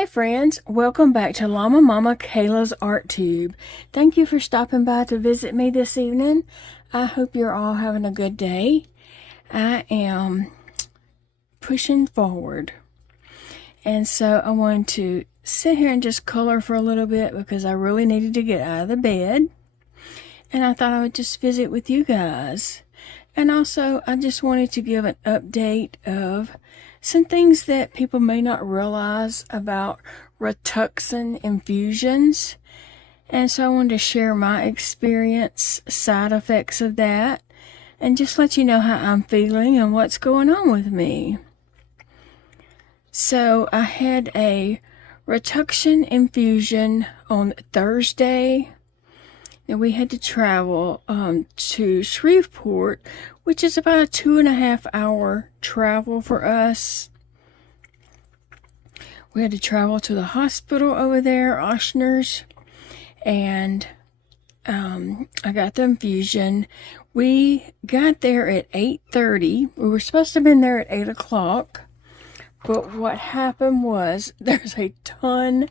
Hey friends, welcome back to Llama Mama Kayla's Art Tube. Thank you for stopping by to visit me this evening. I hope you're all having a good day. I am pushing forward. And so I wanted to sit here and just color for a little bit because I really needed to get out of the bed. And I thought I would just visit with you guys. And also I just wanted to give an update of some things that people may not realize about Rituxan infusions. And so I wanted to share my experience, side effects of that, and just let you know how I'm feeling and what's going on with me. So I had a Rituxan infusion on Thursday. And we had to travel to Shreveport, which is about a 2.5-hour travel for us. We had to travel to the hospital over there, Ochsner's, and I got the infusion. We got there at 8:30. We were supposed to have been there at 8 o'clock, but what happened was there's a ton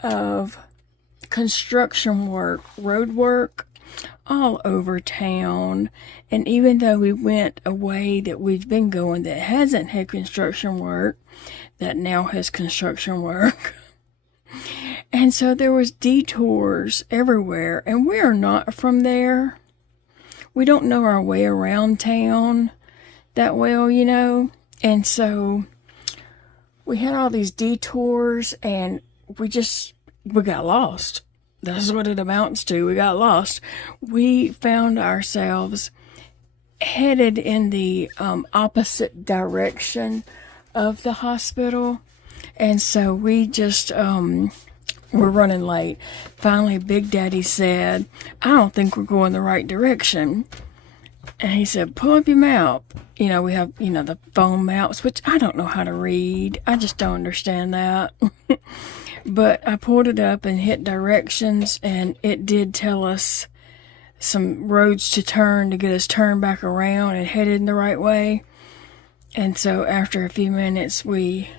of construction work, road work all over town. And even though we went a way that we've been going that hasn't had construction work, that now has construction work. And so there was detours everywhere, and we are not from there. We don't know our way around town that well, you know. And so we had all these detours, and we got lost. That's what it amounts to. We got lost. We found ourselves headed in the opposite direction of the hospital. And so we just were running late. Finally, Big Daddy said, I don't think we're going the right direction. And he said, pull up your map. You know, we have, the phone maps, which I don't know how to read. I just don't understand that. But I pulled it up and hit directions, and it did tell us some roads to turn to get us turned back around and headed in the right way. And so after a few minutes, we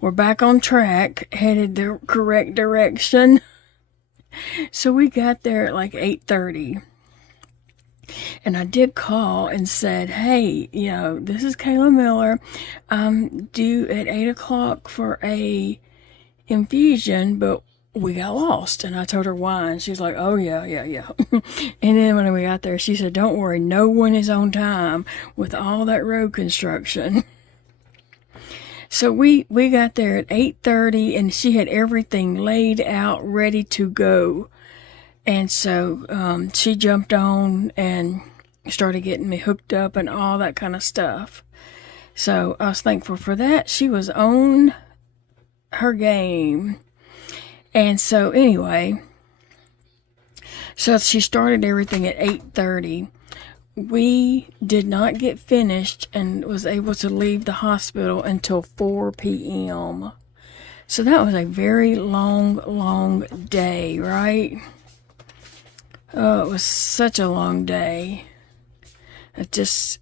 were back on track, headed the correct direction. So we got there at like 8:30. And I did call and said, hey, this is Kayla Miller. I'm due at 8 o'clock for a infusion, but we got lost. And I told her why, and she's like, oh yeah. And then when we got there, she said, don't worry, no one is on time with all that road construction. So we got there at 8:30, and she had everything laid out ready to go. And so she jumped on and started getting me hooked up and all that kind of stuff. So I was thankful for that. She was on her game. And so anyway, so she started everything at 8:30. We did not get finished and was able to leave the hospital until 4 p.m. So that was a very long day, right? Oh, it was such a long day. Just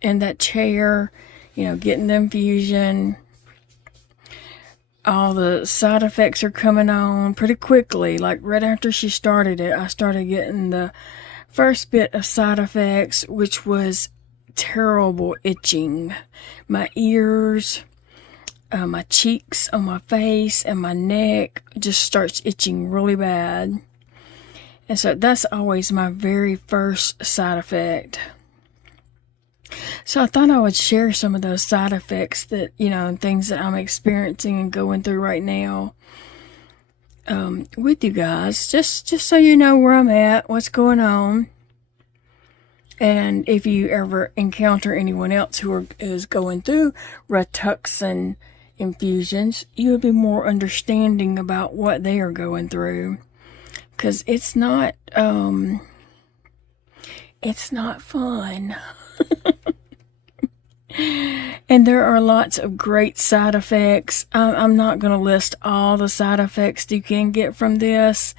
in that chair, getting the infusion. All the side effects are coming on pretty quickly. Like right after she started it, I started getting the first bit of side effects, which was terrible itching. My ears, my cheeks on my face, and my neck just starts itching really bad. And so that's always my very first side effect. So I thought I would share some of those side effects that, things that I'm experiencing and going through right now with you guys. Just so you know where I'm at, what's going on. And if you ever encounter anyone else who is going through Rituxan infusions, you would be more understanding about what they are going through. Because it's not fun. And there are lots of great side effects. I'm not going to list all the side effects you can get from this.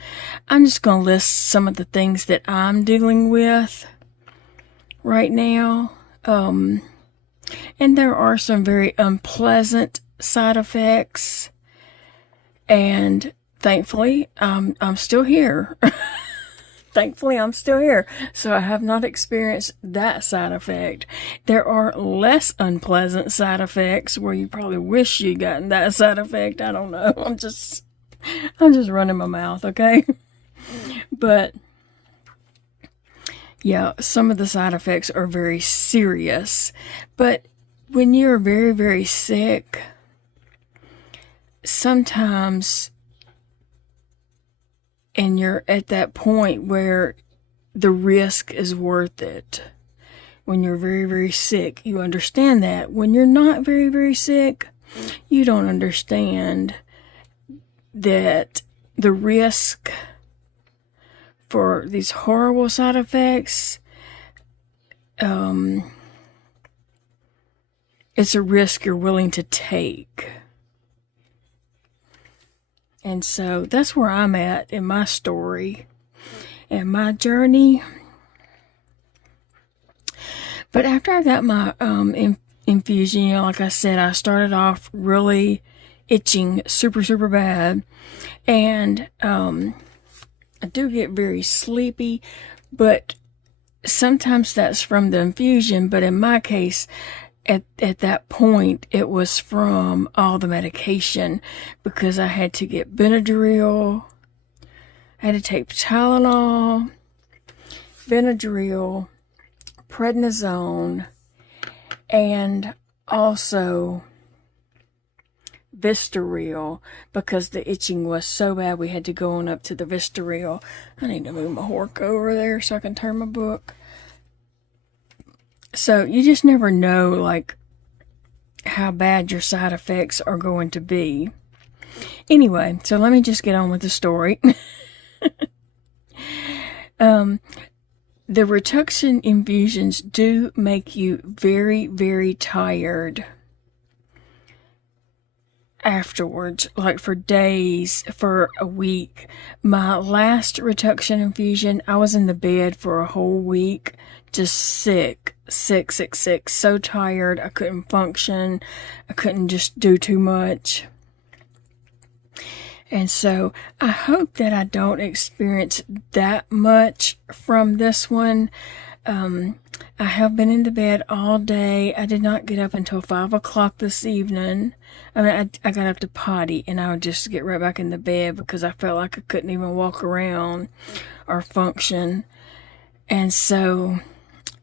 I'm just going to list some of the things that I'm dealing with right now. And there are some very unpleasant side effects. And thankfully, I'm still here. Thankfully, I'm still here. So I have not experienced that side effect. There are less unpleasant side effects where you probably wish you'd gotten that side effect. I don't know. I'm just running my mouth, okay? But yeah, some of the side effects are very serious. But when you're very, very sick, sometimes, and you're at that point where the risk is worth it. When you're very, very sick, you understand that. When you're not very, very sick, you don't understand that the risk for these horrible side effects, it's a risk you're willing to take. And so that's where I'm at in my story and my journey. But after I got my infusion, you know, like I said, I started off really itching super, super bad. And I do get very sleepy, but sometimes that's from the infusion. But in my case, at that point, it was from all the medication, because I had to get Benadryl, I had to take Tylenol, Benadryl, prednisone, and also Vistaril, because the itching was so bad we had to go on up to the Vistaril. I need to move my hork over there so I can turn my book. So you just never know, like, how bad your side effects are going to be. Anyway, so let me just get on with the story. The Rituxan infusions do make you very, very tired afterwards, like for days, for a week. My last Rituxan infusion, I was in the bed for a whole week, just sick, so tired. I couldn't function. I couldn't just do too much. And so I hope that I don't experience that much from this one. I have been in the bed all day. I did not get up until 5 o'clock this evening. I mean, I got up to potty, and I would just get right back in the bed because I felt like I couldn't even walk around or function. And so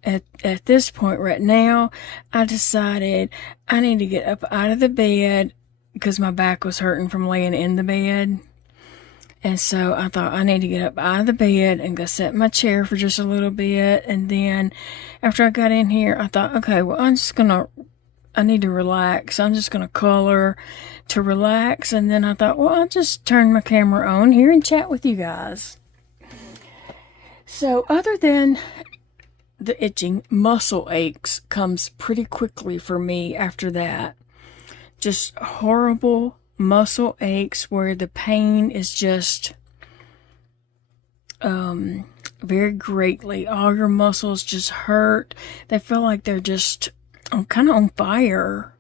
at this point right now, I decided I need to get up out of the bed because my back was hurting from laying in the bed. And so I thought I need to get up out of the bed and go sit in my chair for just a little bit. And then after I got in here, I thought, okay, well, I need to relax. I'm just going to color to relax. And then I thought, well, I'll just turn my camera on here and chat with you guys. So other than the itching, muscle aches comes pretty quickly for me after that. Just horrible muscle aches where the pain is just very greatly. All your muscles just hurt. They feel like they're just kind of on fire.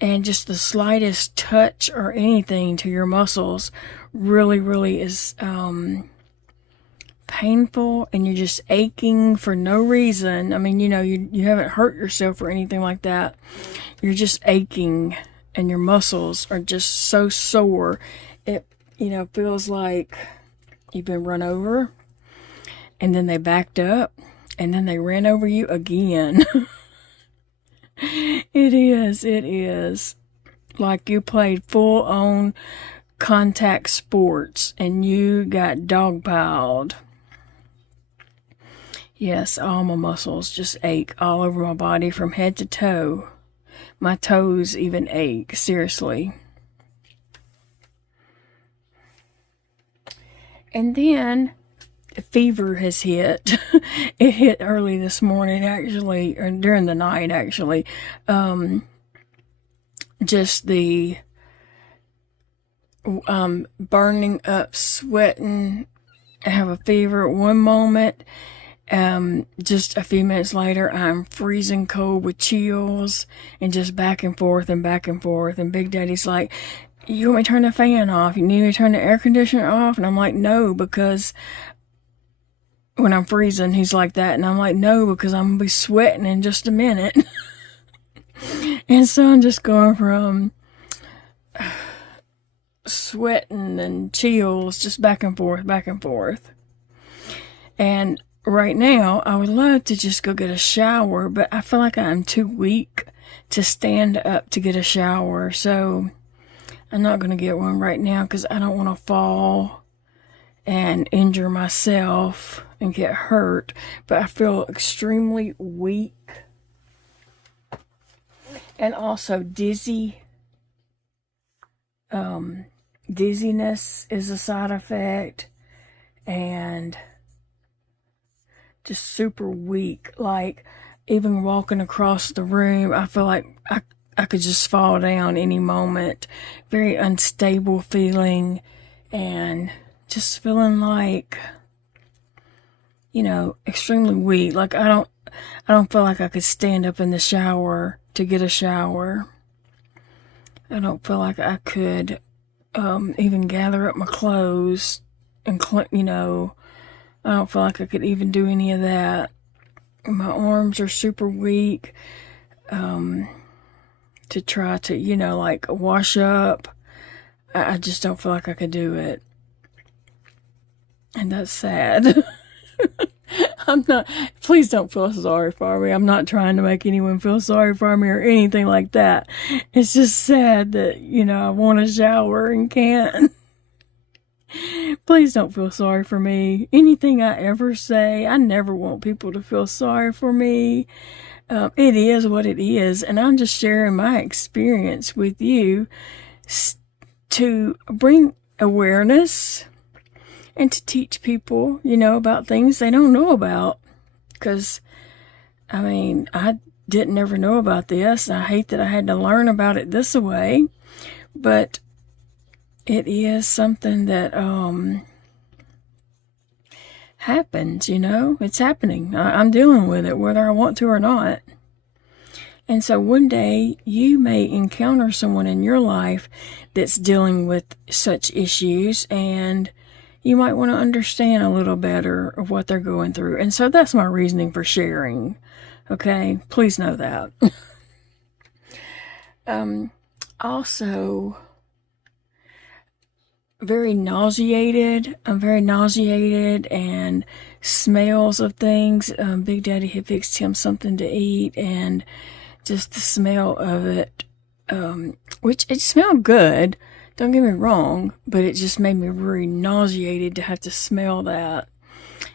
And just the slightest touch or anything to your muscles really, really is painful, and you're just aching for no reason. I mean, you know, you haven't hurt yourself or anything like that. You're just aching, and your muscles are just so sore. It, you know, feels like you've been run over, and then they backed up, and then they ran over you again. It is like you played full-on contact sports, and you got dogpiled. Yes, all my muscles just ache all over my body from head to toe. My toes even ache, seriously. And then fever has hit. It hit early this morning, actually, or during the night, actually. Just the burning up, sweating, I have a fever at one moment. Just a few minutes later, I'm freezing cold with chills, and just back and forth and back and forth. And Big Daddy's like, you want me to turn the fan off? You need me to turn the air conditioner off? And I'm like, no, because when I'm freezing, he's like that. And I'm like, no, because I'm going to be sweating in just a minute. And so I'm just going from sweating and chills, just back and forth, back and forth. And right now, I would love to just go get a shower, but I feel like I'm too weak to stand up to get a shower. So I'm not going to get one right now because I don't want to fall and injure myself and get hurt. But I feel extremely weak and also dizzy. Dizziness is a side effect, and just super weak. Like, even walking across the room, I feel like I could just fall down any moment. Very unstable feeling, and just feeling like, extremely weak. Like, I don't feel like I could stand up in the shower to get a shower. I don't feel like I could even gather up my clothes and, I don't feel like I could even do any of that. My arms are super weak to try to, like wash up. I just don't feel like I could do it. And that's sad. Please don't feel sorry for me. I'm not trying to make anyone feel sorry for me or anything like that. It's just sad that, I want a shower and can't. Please don't feel sorry for me. Anything I ever say, I never want people to feel sorry for me. It is what it is. And I'm just sharing my experience with you to bring awareness and to teach people, about things they don't know about. Because, I didn't ever know about this. I hate that I had to learn about it this way. But it is something that happens, It's happening. I'm dealing with it, whether I want to or not. And so one day you may encounter someone in your life that's dealing with such issues, and you might want to understand a little better of what they're going through. And so that's my reasoning for sharing. Okay? Please know that. Also, very nauseated. I'm very nauseated, and smells of things. Big Daddy had fixed him something to eat, and just the smell of it, which it smelled good. Don't get me wrong, but it just made me very nauseated to have to smell that.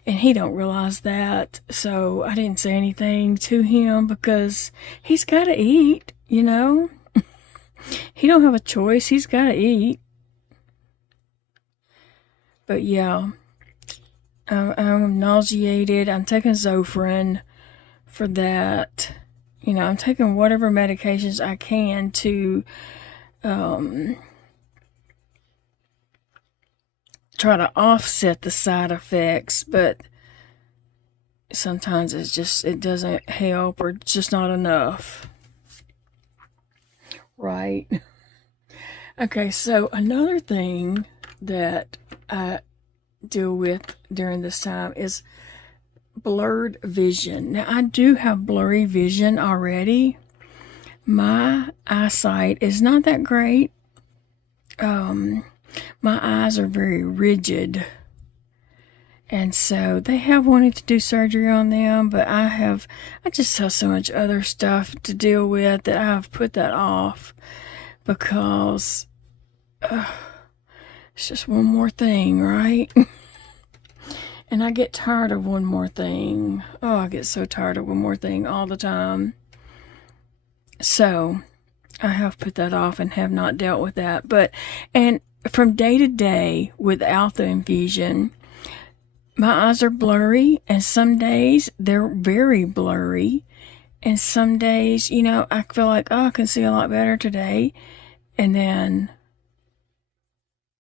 And he don't realize that, so I didn't say anything to him because he's got to eat, He don't have a choice. He's got to eat. But yeah, I'm nauseated. I'm taking Zofran for that. I'm taking whatever medications I can to try to offset the side effects, but sometimes it doesn't help, or it's just not enough. Right? Okay, so another thing that I deal with during this time is blurred vision. Now, I do have blurry vision already. My eyesight is not that great. My eyes are very rigid. And so they have wanted to do surgery on them, but I just have so much other stuff to deal with that I've put that off because it's just one more thing, right? And I get tired of one more thing. Oh, I get so tired of one more thing all the time. So I have put that off and have not dealt with that. And from day to day without the infusion, my eyes are blurry, and some days they're very blurry, and some days, I feel like, I can see a lot better today, and then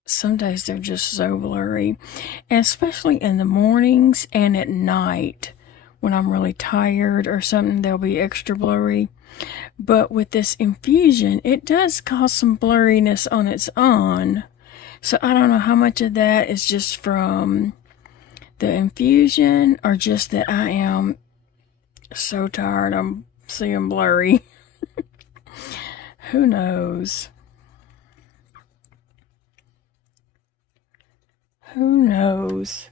some days they're just so blurry, and especially in the mornings and at night when I'm really tired or something, they'll be extra blurry. But with this infusion, it does cause some blurriness on its own. So I don't know how much of that is just from the infusion or just that I am so tired I'm seeing blurry. Who knows? Who knows?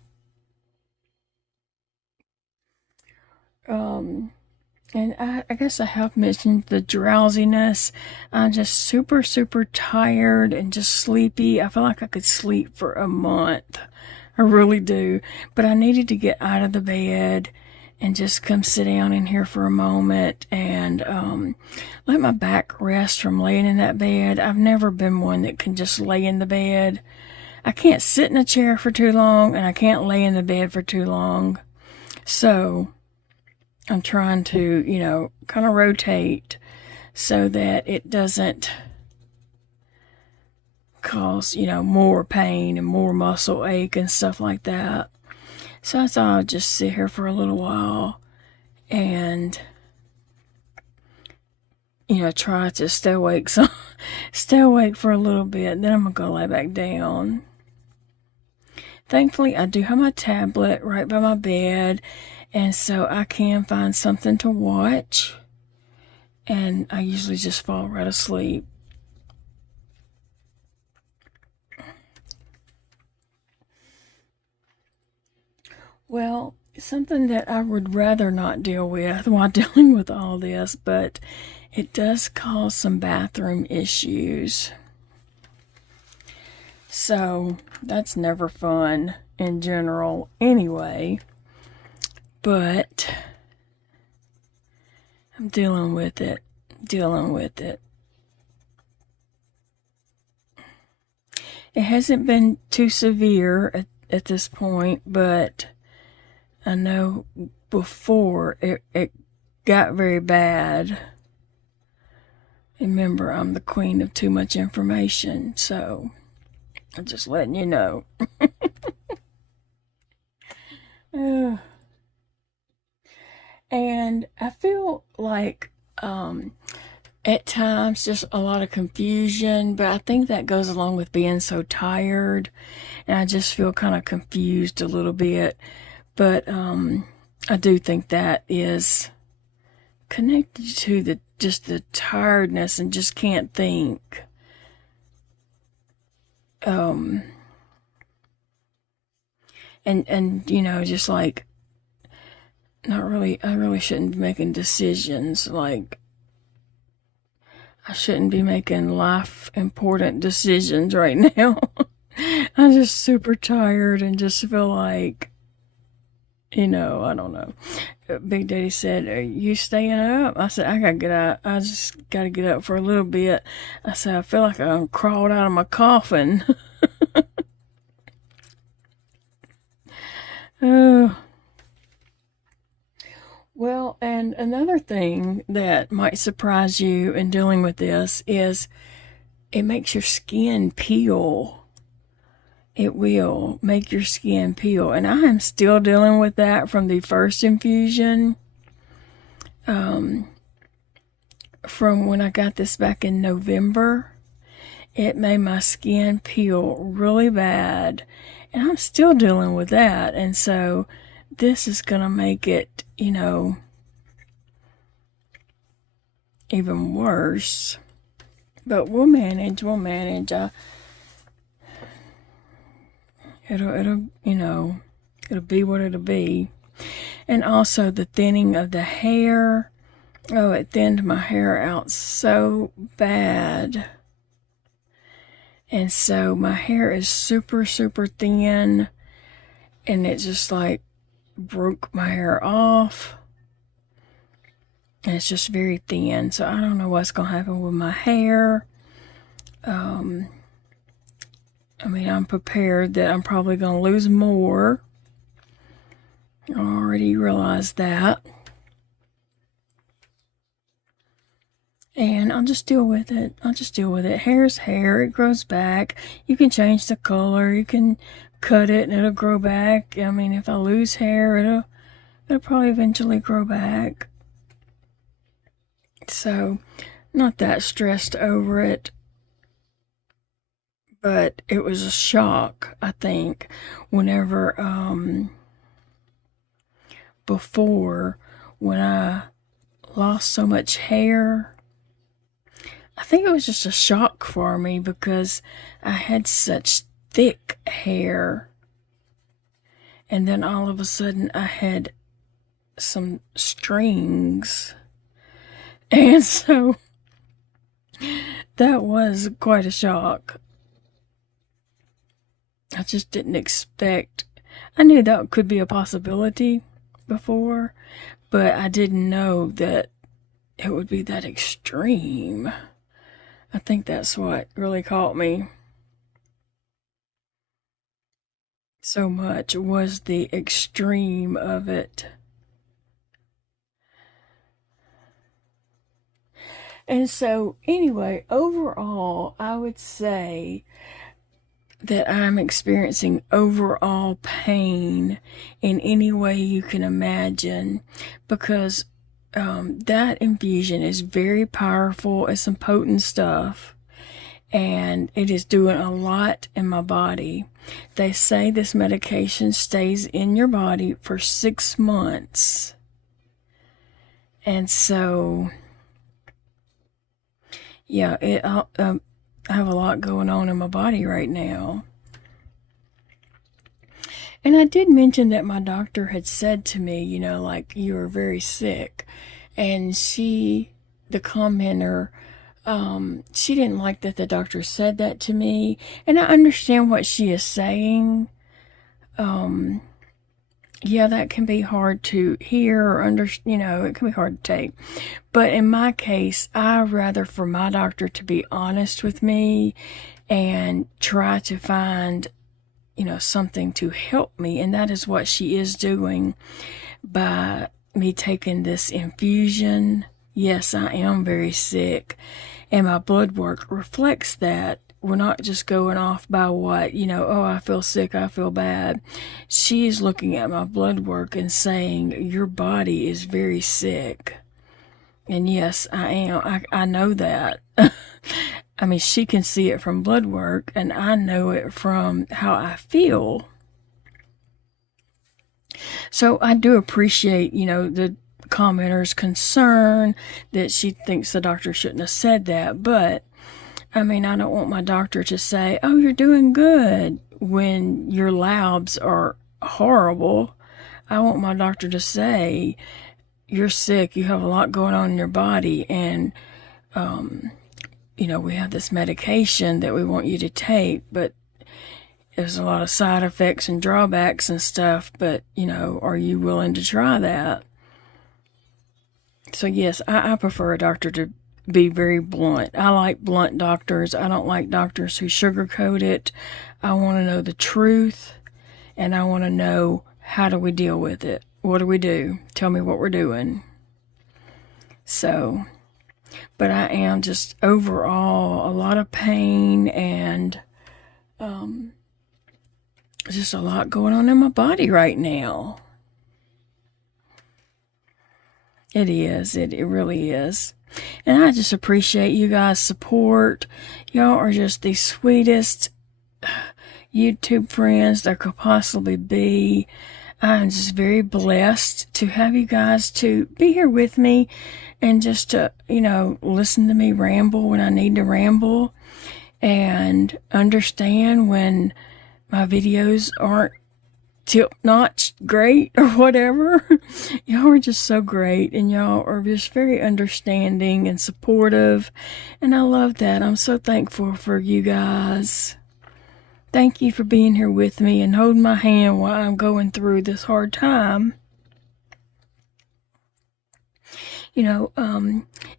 And I guess I have mentioned the drowsiness. I'm just super, super tired and just sleepy. I feel like I could sleep for a month. I really do. But I needed to get out of the bed and just come sit down in here for a moment and let my back rest from laying in that bed. I've never been one that can just lay in the bed. I can't sit in a chair for too long, and I can't lay in the bed for too long. So I'm trying to, kind of rotate so that it doesn't cause, more pain and more muscle ache and stuff like that. So I thought I'd just sit here for a little while and, try to stay awake. So stay awake for a little bit. Then I'm going to go lay back down. Thankfully, I do have my tablet right by my bed, and so I can find something to watch, and I usually just fall right asleep. Well, something that I would rather not deal with while dealing with all this, but it does cause some bathroom issues. So that's never fun in general anyway, but I'm dealing with it. It hasn't been too severe at this point, but I know before it got very bad. Remember, I'm the queen of too much information, so I'm just letting you know. And I feel like at times just a lot of confusion, but I think that goes along with being so tired, and I just feel kind of confused a little bit. But I do think that is connected to the tiredness and just can't think. And just like I really shouldn't be making decisions. Like, I shouldn't be making life important decisions right now. I'm just super tired and just feel like, I don't know. Big Daddy said, "Are you staying up?" I said, "I gotta get out. I just gotta get up for a little bit." I said, "I feel like I'm crawled out of my coffin." Well, and another thing that might surprise you in dealing with this is it makes your skin peel. It will make your skin peel. And I am still dealing with that from the first infusion. From when I got this back in November, it made my skin peel really bad. And I'm still dealing with that. And so this is going to make it, even worse. But we'll manage. It'll be what it'll be. And also the thinning of the hair. Oh, it thinned my hair out so bad. And so my hair is super, super thin. And it just like broke my hair off. And it's just very thin. So I don't know what's going to happen with my hair. I'm prepared that I'm probably going to lose more. I already realized that. And I'll just deal with it. Hair's hair. It grows back. You can change the color. You can cut it and it'll grow back. If I lose hair, it'll probably eventually grow back. So, not that stressed over it, but it was a shock, I think, whenever, before, when I lost so much hair. I think it was just a shock for me because I had such thick hair. And then all of a sudden I had some strings. And so that was quite a shock. I just didn't expect. I knew that could be a possibility before, but I didn't know that it would be that extreme. I think that's what really caught me so much, was the extreme of it. And so, anyway, overall, I would say that I'm experiencing overall pain in any way you can imagine, because that infusion is very powerful. It's some potent stuff, and it is doing a lot in my body. They say this medication stays in your body for 6 months. And so, yeah, I have a lot going on in my body right now. And I did mention that my doctor had said to me, you know, like, you're very sick. And the commenter, she didn't like that the doctor said that to me. And I understand what she is saying. Yeah, that can be hard to hear or it can be hard to take. But in my case, I'd rather for my doctor to be honest with me and try to find, something to help me. And that is what she is doing by me taking this infusion. Yes, I am very sick, and my blood work reflects that. We're not just going off by what, oh, I feel sick, I feel bad. She's looking at my blood work and saying, your body is very sick. And yes, I am. I know that. I mean, she can see it from blood work, and I know it from how I feel. So I do appreciate, the commenter's concern that she thinks the doctor shouldn't have said that. But, I mean, I don't want my doctor to say, oh, you're doing good, when your labs are horrible. I want my doctor to say, you're sick, you have a lot going on in your body, and, we have this medication that we want you to take, but there's a lot of side effects and drawbacks and stuff, but, are you willing to try that? So, yes, I prefer a doctor to be very blunt. I like blunt doctors. I don't like doctors who sugarcoat it. I want to know the truth, and I want to know, how do we deal with it? What do we do? Tell me what we're doing. So, but I am just overall a lot of pain, and just a lot going on in my body right now. It is. It really is. And I just appreciate you guys' support. Y'all are just the sweetest YouTube friends there could possibly be. I'm just very blessed to have you guys to be here with me and just to, listen to me ramble when I need to ramble, and understand when my videos aren't tip-notch great or whatever. Y'all are just so great, and y'all are just very understanding and supportive, and I love that. I'm so thankful for you guys. Thank you for being here with me and holding my hand while I'm going through this hard time.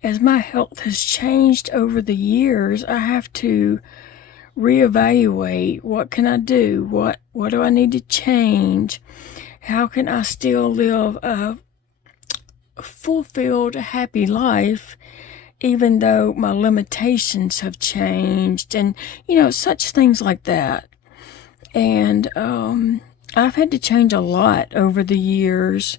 As my health has changed over the years, I have to reevaluate. What can I do? What do I need to change? How can I still live a fulfilled, happy life, even though my limitations have changed, and such things like that. And I've had to change a lot over the years,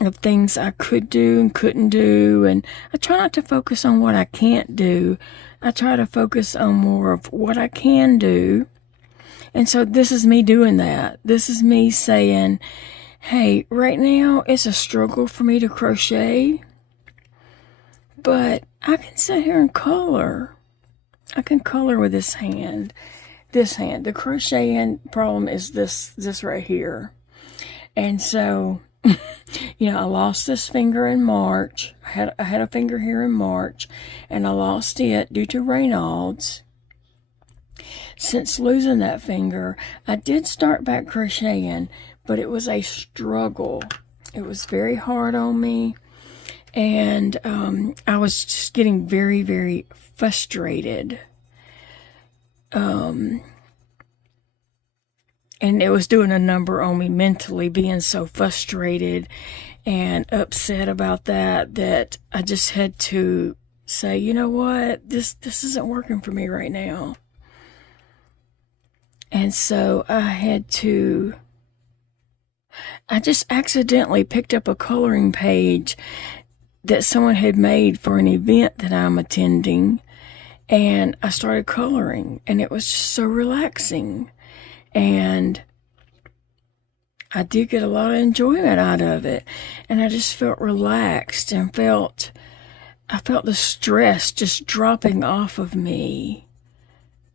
of things I could do and couldn't do, and I try not to focus on what I can't do. I try to focus on more of what I can do. And so this is me doing that. This is me saying, hey, right now it's a struggle for me to crochet, but I can sit here and color. I can color with this hand. This hand. The crocheting problem is this right here. And so, you know, I lost this finger in March. I had a finger here in March, and I lost it due to Raynaud's. Since losing that finger, I did start back crocheting, but it was a struggle. It was very hard on me, and I was just getting very, very frustrated. And it was doing a number on me mentally, being so frustrated and upset about that I just had to say, you know what, this isn't working for me right now. And so I just accidentally picked up a coloring page that someone had made for an event that I'm attending, and I started coloring, and it was just so relaxing. And I did get a lot of enjoyment out of it, and I just felt relaxed and I felt the stress just dropping off of me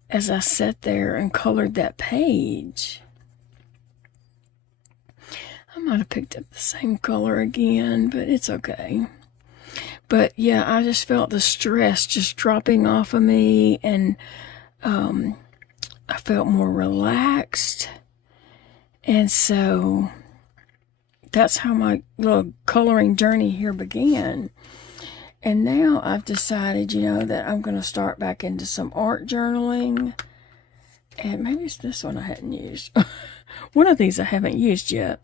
as I sat there and colored that page. I might have picked up the same color again, but it's okay. But yeah, I just felt the stress just dropping off of me, and I felt more relaxed. And so that's how my little coloring journey here began. And now I've decided, you know, that I'm going to start back into some art journaling. And maybe it's this one I hadn't used. One of these I haven't used yet.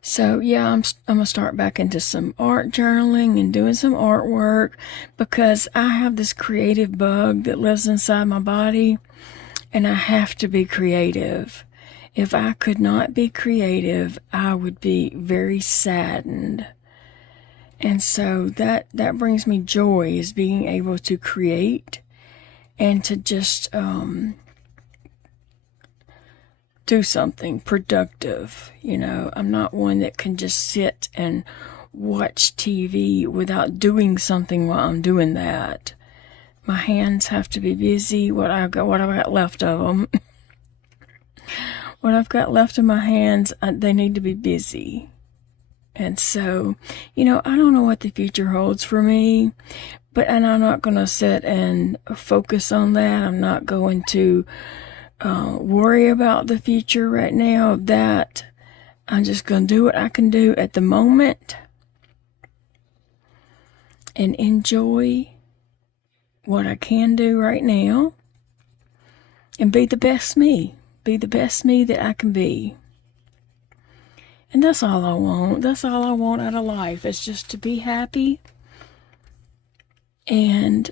So yeah, I'm going to start back into some art journaling and doing some artwork, because I have this creative bug that lives inside my body, and I have to be creative. If I could not be creative, I would be very saddened. And so that brings me joy, is being able to create and to just do something productive. You know, I'm not one that can just sit and watch TV without doing something while I'm doing that. My hands have to be busy. What I've got left of them. What I've got left in my hands, they need to be busy. And so, you know, I don't know what the future holds for me, and I'm not going to sit and focus on that. I'm not going to worry about the future right now. That I'm just going to do what I can do at the moment and enjoy what I can do right now and be the best me. Be the best me that I can be. And that's all I want. That's all I want out of life. It's just to be happy and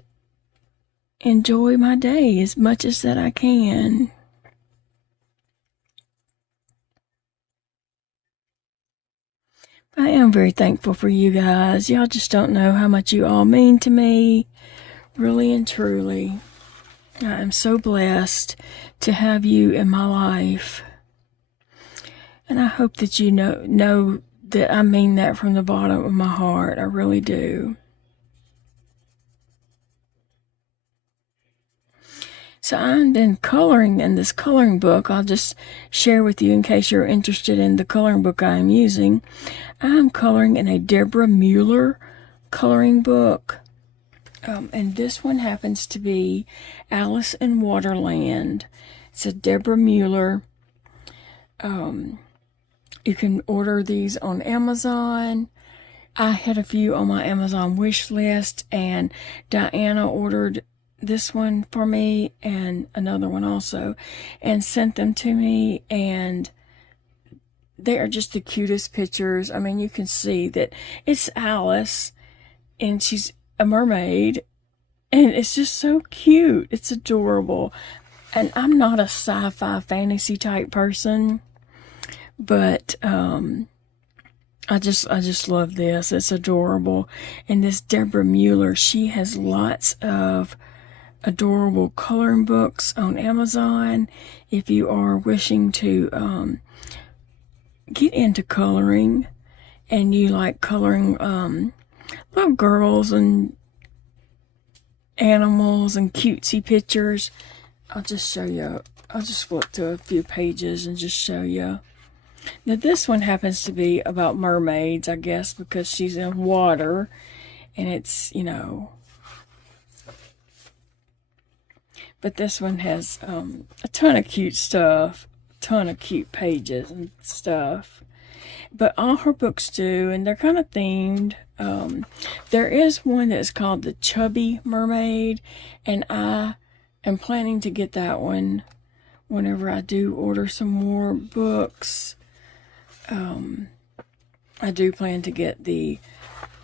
enjoy my day as much as that I can. I am very thankful for you guys. Y'all just don't know how much you all mean to me. Really and truly. I am so blessed to have you in my life. And I hope that you know that I mean that from the bottom of my heart. I really do. So I've been coloring in this coloring book. I'll just share with you in case you're interested in the coloring book I am using. I'm coloring in a Deborah Mueller coloring book. And this one happens to be Alice in Waterland. It's a Deborah Mueller. You can order these on Amazon. I had a few on my Amazon wish list, and Diana ordered this one for me and another one also, and sent them to me, and they are just the cutest pictures. I mean, you can see that it's Alice, and she's a mermaid, and it's just so cute. It's adorable. And I'm not a sci-fi fantasy type person. But I just love this. It's adorable. And this Deborah Mueller, she has lots of adorable coloring books on Amazon. If you are wishing to get into coloring and you like coloring little girls and animals and cutesy pictures, I'll just show you. I'll just flip to a few pages and just show you. Now this one happens to be about mermaids, I guess, because she's in water and it's, you know. But this one has a ton of cute stuff, a ton of cute pages and stuff. But all her books do, and they're kind of themed. There is one that's called The Chubby Mermaid, and I am planning to get that one whenever I do order some more books. I do plan to get the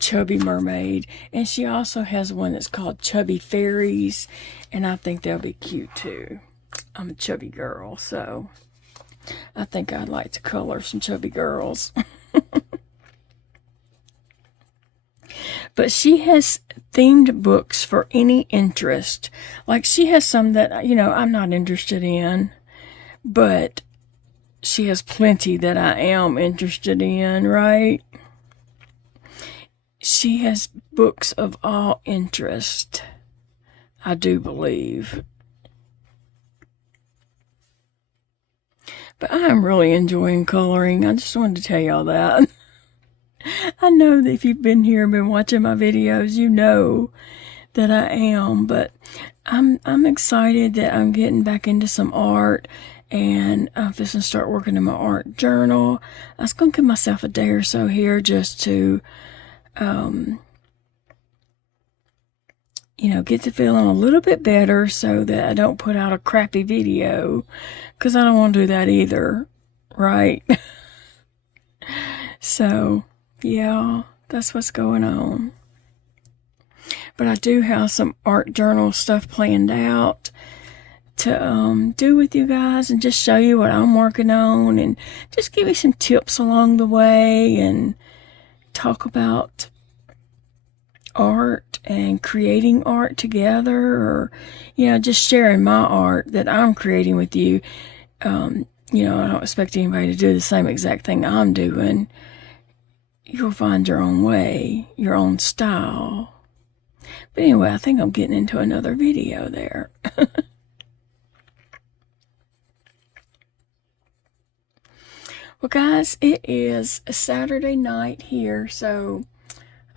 Chubby Mermaid, and she also has one that's called Chubby Fairies, and I think they'll be cute too. I'm a chubby girl, so I think I'd like to color some chubby girls. But she has themed books for any interest. Like she has some that, you know, I'm not interested in, but she has plenty that I am interested in, right? She has books of all interest, I do believe. But I am really enjoying coloring. I just wanted to tell y'all that. I know that if you've been here and been watching my videos, you know that I am. But I'm excited that I'm getting back into some art. And I'm just going to start working in my art journal. I was going to give myself a day or so here just to, you know, get to feeling a little bit better so that I don't put out a crappy video. Because I don't want to do that either, right? So, yeah, that's what's going on. But I do have some art journal stuff planned out to do with you guys and just show you what I'm working on and just give you some tips along the way and talk about art and creating art together, or, you know, just sharing my art that I'm creating with you. You know, I don't expect anybody to do the same exact thing I'm doing. You'll find your own way, your own style. But anyway, I think I'm getting into another video there. Well, guys, it is a Saturday night here, so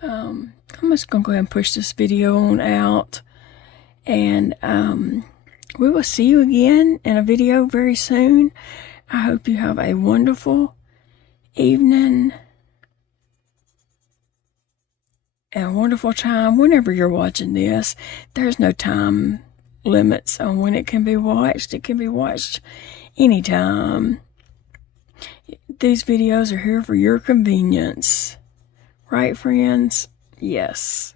I'm just going to go ahead and push this video on out, and we will see you again in a video very soon. I hope you have a wonderful evening and a wonderful time whenever you're watching this. There's no time limits on when it can be watched. It can be watched anytime. These videos are here for your convenience. Right, friends? Yes.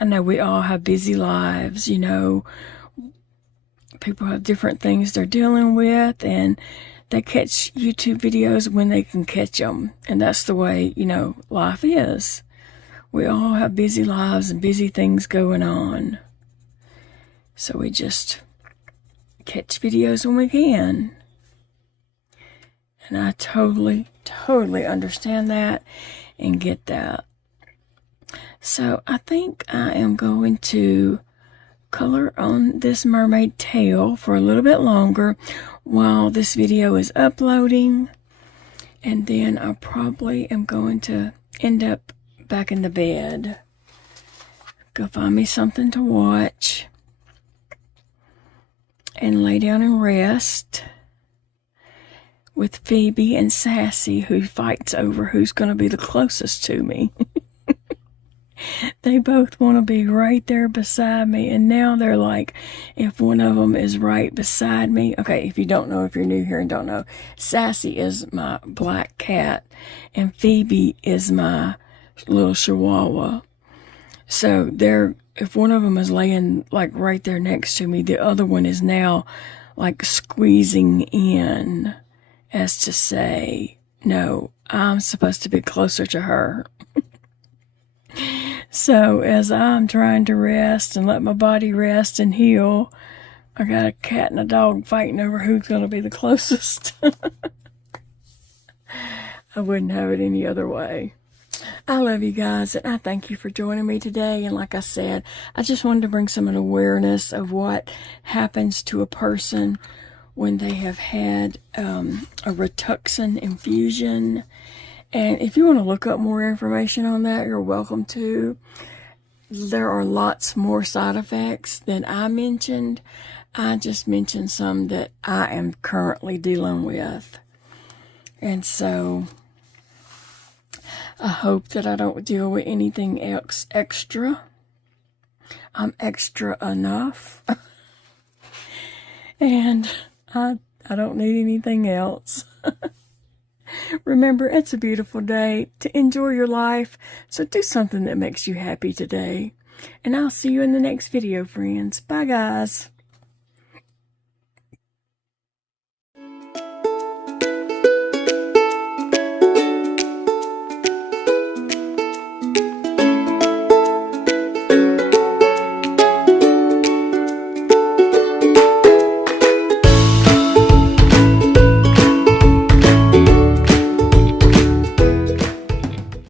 I know we all have busy lives, you know. People have different things they're dealing with, and they catch YouTube videos when they can catch them. And that's the way, you know, life is. We all have busy lives and busy things going on. So we just catch videos when we can. And I totally understand that and get that. So I think I am going to color on this mermaid tail for a little bit longer while this video is uploading. And then I probably am going to end up back in the bed. Go find me something to watch and lay down and rest with Phoebe and Sassy, who fights over who's going to be the closest to me. They both want to be right there beside me, and now they're like, if one of them is right beside me. Okay, if you don't know, if you're new here and don't know, Sassy is my black cat, and Phoebe is my little Chihuahua. So if one of them is laying like right there next to me, the other one is now like squeezing in. as to say, no, I'm supposed to be closer to her. So as I'm trying to rest and let my body rest and heal, I got a cat and a dog fighting over who's going to be the closest. I wouldn't have it any other way. I love you guys, and I thank you for joining me today. And like I said, I just wanted to bring some awareness of what happens to a person when they have had a Rituxan infusion. And if you want to look up more information on that, you're welcome to. There are lots more side effects than I mentioned. I just mentioned some that I am currently dealing with. And so I hope that I don't deal with anything else extra. I'm extra enough. And I don't need anything else. Remember, it's a beautiful day to enjoy your life. So do something that makes you happy today. And I'll see you in the next video, friends. Bye, guys.